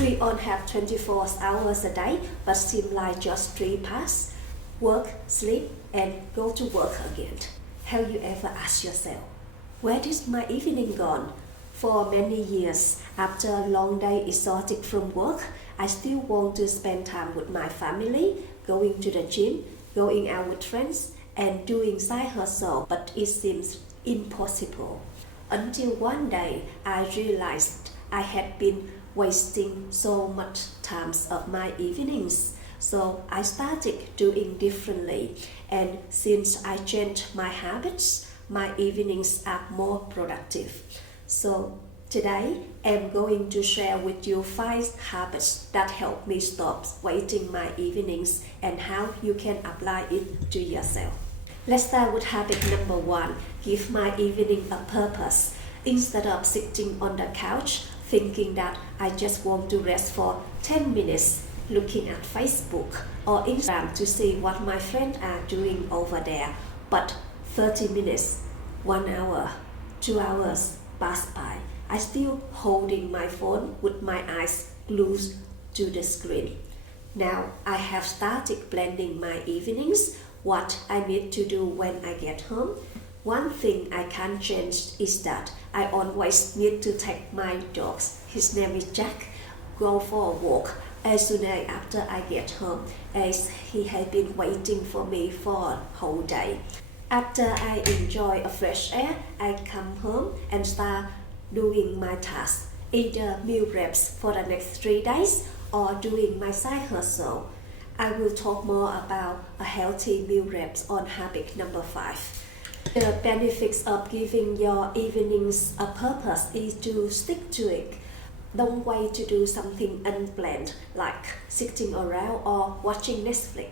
We all have 24 hours a day, but seem like just 3 pass. Work, sleep, and go to work again. Have you ever asked yourself, where is my evening gone? For many years, after a long day exhausted from work, I still want to spend time with my family, going to the gym, going out with friends, and doing side hustle, but it seems impossible. Until one day, I realized I had been wasting so much time of my evenings. So I started doing differently, and since I changed my habits, my evenings are more productive. So today I'm going to share with you 5 habits that help me stop wasting my evenings and how you can apply it to yourself. Let's start with habit number 1. Give my evening a purpose. Instead of sitting on the couch thinking that I just want to rest for 10 minutes looking at Facebook or Instagram to see what my friends are doing over there, but 30 minutes, 1 hour, 2 hours pass by, I still holding my phone with my eyes glued to the screen. Now I have started planning my evenings, what I need to do when I get home. One thing I can't change is that I always need to take my dog, his name is Jack, go for a walk as soon as after I get home, as he has been waiting for me for a whole day. After I enjoy a fresh air, I come home and start doing my tasks, either meal preps for the next 3 days or doing my side hustle. I will talk more about a healthy meal preps on habit number 5. The benefits of giving your evenings a purpose is to stick to it. Don't wait to do something unplanned like sitting around or watching Netflix.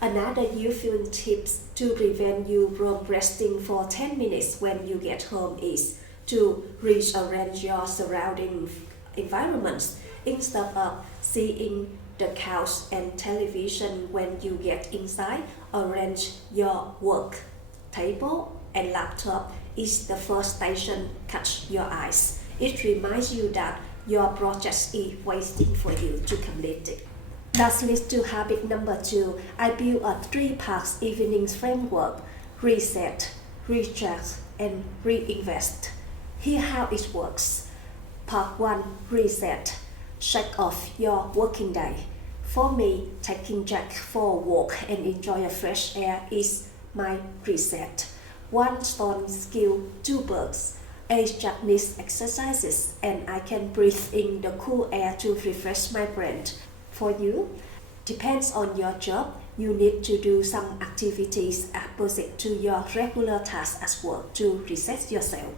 Another useful tip to prevent you from resting for 10 minutes when you get home is to rearrange your surrounding environments. Instead of seeing the couch and television when you get inside, arrange your work table and laptop is the first station catch your eyes. It reminds you that your project is waiting for you to complete it. That leads to habit number 2. I build a 3-part evenings framework: reset, recharge, and reinvest. Here how it works. Part 1. Reset. Check off your working day. For me, taking Jack for a walk and enjoy a fresh air is my reset. 1 stone kill 2 birds. 8 Japanese exercises, and I can breathe in the cool air to refresh my brain. For you, depends on your job, you need to do some activities opposite to your regular tasks at work to reset yourself.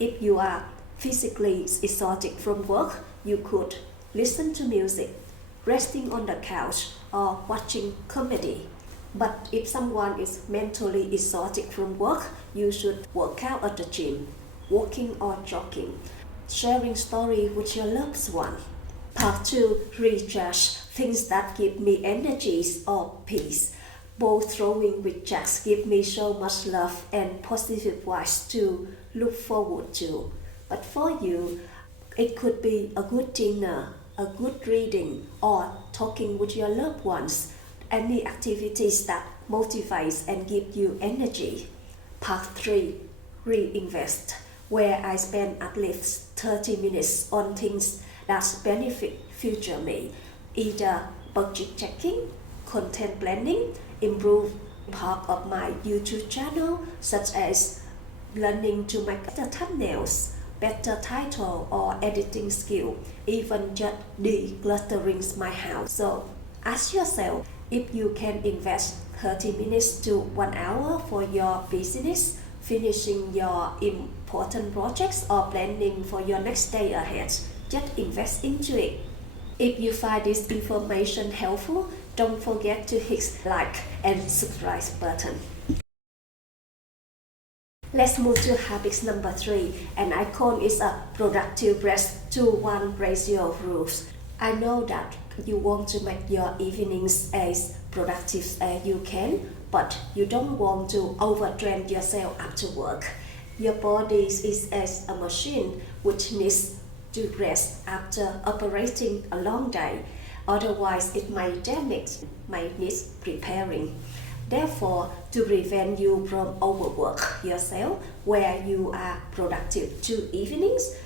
If you are physically exhausted from work, you could listen to music, resting on the couch, or watching comedy. But if someone is mentally exhausted from work, you should work out at the gym, walking or jogging, sharing stories with your loved one. Part 2. Recharge. Things that give me energy or peace. Both throwing with Jacks give me so much love and positive vibes to look forward to. But for you, it could be a good dinner, a good reading, or talking with your loved ones. Any activities that motivates and give you energy. Part 3. Reinvest, where I spend at least 30 minutes on things that benefit future me, either budget checking, content planning, improve part of my YouTube channel, such as learning to make better thumbnails, better title, or editing skill, even just decluttering my house. So ask yourself, if you can invest 30 minutes to 1 hour for your business, finishing your important projects, or planning for your next day ahead, just invest into it. If you find this information helpful, don't forget to hit like and subscribe button. Let's move to habit number 3, and I call it a productive rest to 1 ratio rules. I know that you want to make your evenings as productive as you can, but you don't want to overtrain yourself after work. Your body is as a machine which needs to rest after operating a long day. Otherwise, it might damage, might need repairing. Therefore, to prevent you from overwork yourself where you are productive 2 evenings,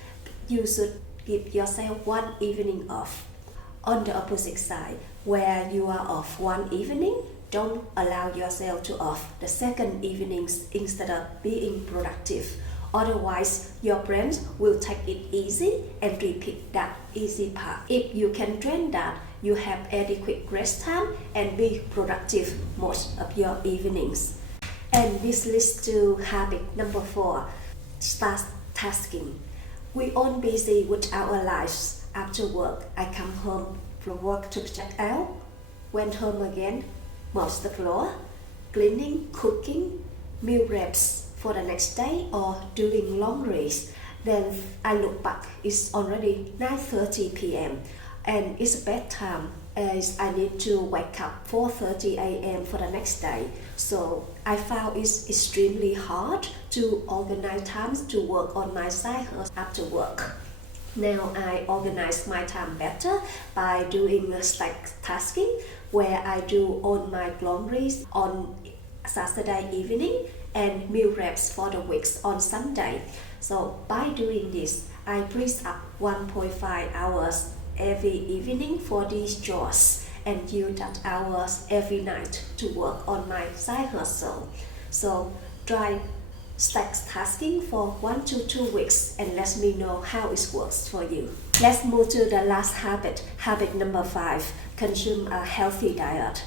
you should give yourself 1 evening off. On the opposite side, where you are off 1 evening, don't allow yourself to off the 2nd evenings instead of being productive. Otherwise, your brain will take it easy and repeat that easy part. If you can train that, you have adequate rest time and be productive most of your evenings. And this leads to habit number 4, start tasking. We all busy with our lives. After work, I come home from work to check out, went home again, mop the floor, cleaning, cooking, meal preps for the next day or doing laundries. Then I look back, it's already 9:30 p.m. and it's bedtime as I need to wake up 4:30 a.m. for the next day. So I found it's extremely hard to organize times to work on my side hustle after work. Now I organize my time better by doing stack tasking, where I do all my laundries on Saturday evening and meal preps for the weeks on Sunday. So by doing this, I free up 1.5 hours every evening for these chores and use that hours every night to work on my side hustle. So try stack tasking for 1 to 2 weeks and let me know how it works for you. Let's move to the last habit, habit number 5, consume a healthy diet.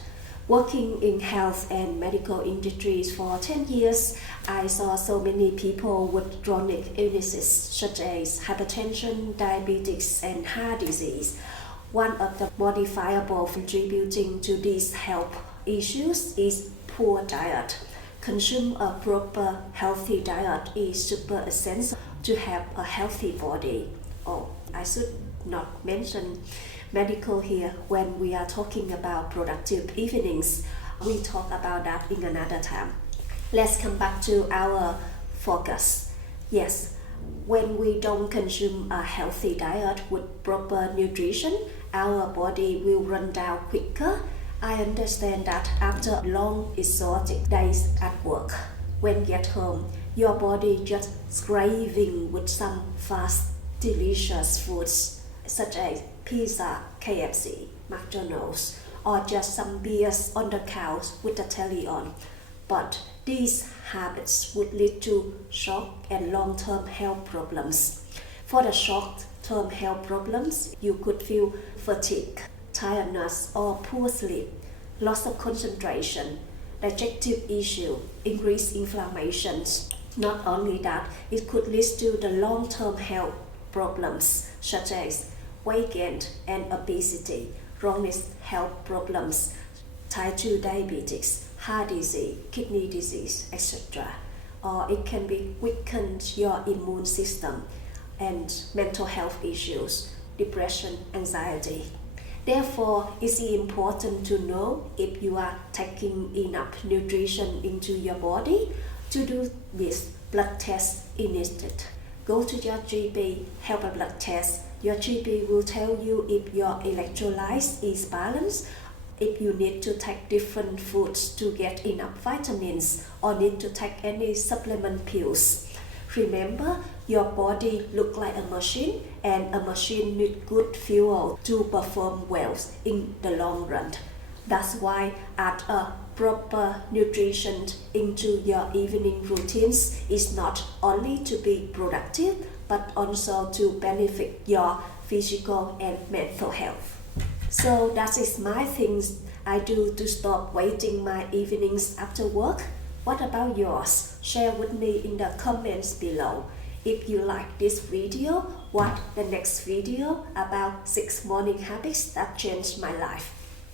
Working in health and medical industries for 10 years, I saw so many people with chronic illnesses such as hypertension, diabetes, and heart disease. One of the modifiable contributing to these health issues is poor diet. Consume a proper healthy diet is super essential to have a healthy body. Oh, I should not mention medical here when we are talking about productive evenings. We talk about that in another time. Let's come back to our focus. Yes, when we don't consume a healthy diet with proper nutrition, our body will run down quicker. I understand that after long exhausting days at work, when get home, your body just craving with some fast, delicious foods such as pizza, KFC, McDonald's, or just some beers on the couch with the telly on. But these habits would lead to short and long-term health problems. For the short-term health problems, you could feel fatigue, tiredness or poor sleep, loss of concentration, digestive issue, increased inflammations. Not only that, it could lead to the long-term health problems such as weight gain and obesity, chronic health problems, type 2 diabetes, heart disease, kidney disease, etc. Or it can be weaken your immune system and mental health issues, depression, anxiety. Therefore, it's important to know if you are taking enough nutrition into your body. To do this, blood test is needed. Go to your GP, have a blood test. Your GP will tell you if your electrolytes is balanced, if you need to take different foods to get enough vitamins or need to take any supplement pills. Remember, your body looks like a machine and a machine needs good fuel to perform well in the long run. That's why add a proper nutrition into your evening routines is not only to be productive but also to benefit your physical and mental health. So that is my things I do to stop wasting my evenings after work. What about yours? Share with me in the comments below. If you like this video, watch the next video about 6 morning habits that changed my life.